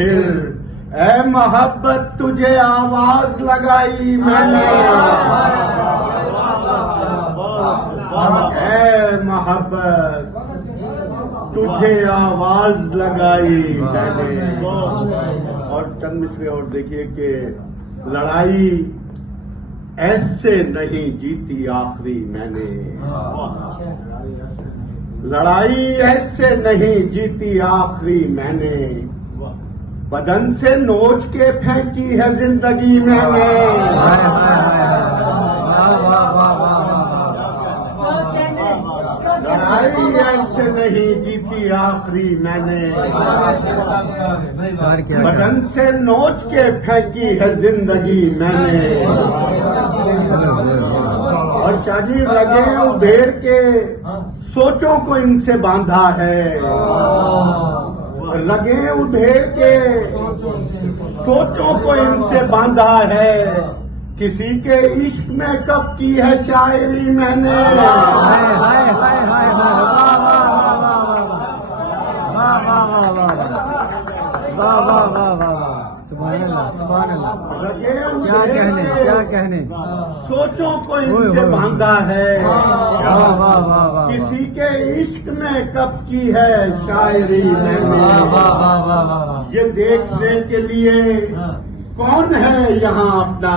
پھر اے محبت تجھے آواز لگائی میں نے، اے محبت تجھے آواز لگائی میں نے۔ اور چند مصرے اور دیکھیے کہ لڑائی ایسے نہیں جیتی آخری میں نے، لڑائی ایسے نہیں جیتی آخری میں نے، بدن سے نوچ کے پھینکی ہے زندگی میں نے، لڑائی ایسے نہیں جیتی آخری میں نے، بدن سے نوچ کے پھینکی ہے زندگی میں نے۔ اور شاجی رگے ادھیڑ کے سوچوں کو ان سے باندھا ہے، لگے ادھیڑ کے سوچوں کو ان سے باندھا ہے، کسی کے عشق میں کب کی ہے شاعری میں نے، کیا کہنے سوچوں کو ان سے باندھا ہے، کسی کے عشق میں کب کی ہے شاعری میں نے۔ یہ دیکھنے کے لیے کون ہے یہاں اپنا،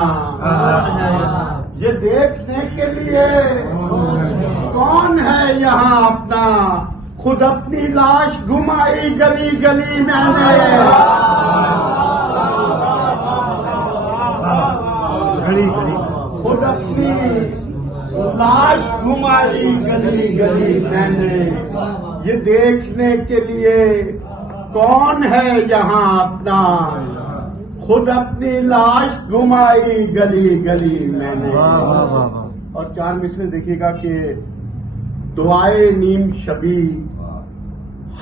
یہ دیکھنے کے لیے کون ہے یہاں اپنا، خود اپنی لاش گھمائی گلی گلی میں نے، خود اپنی لاش گھمائی گلی گلی میں نے۔ یہ دیکھنے کے لیے کون ہے یہاں اپنا، خود اپنی لاش گھمائی گلی گلی میں نے۔ اور چار مصرے دیکھیے گا کہ دعائے نیم شبی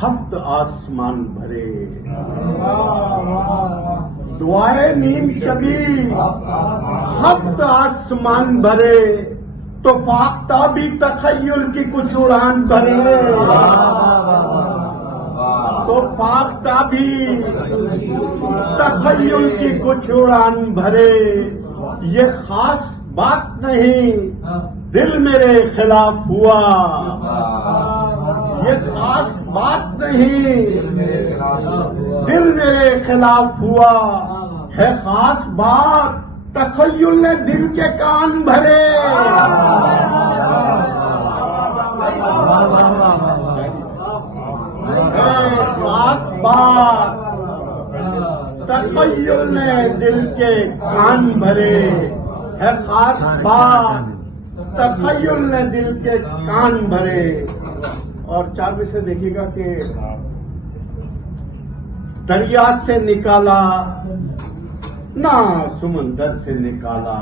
ہفت آسمان بھرے، دعائے نیم شبی ہفت آسمان بھرے، تو فاختہ بھی تخیل کی کچھ اڑان بھرے، تو فاختہ بھی تخیل کی کچھ اڑان بھرے، یہ خاص بات نہیں دل میرے خلاف ہوا، یہ خاص بات نہیں دل میرے خلاف ہوا، ہے خاص بات تخیل نے دل کے کان بھرے، ہے خاص بات تخیل نے دل کے کان بھرے، ہے خاص بات تخیل نے دل کے کان بھرے۔ اور چار میں سے دیکھیے گا کہ دریا سے نکالا نہ سمندر سے نکالا،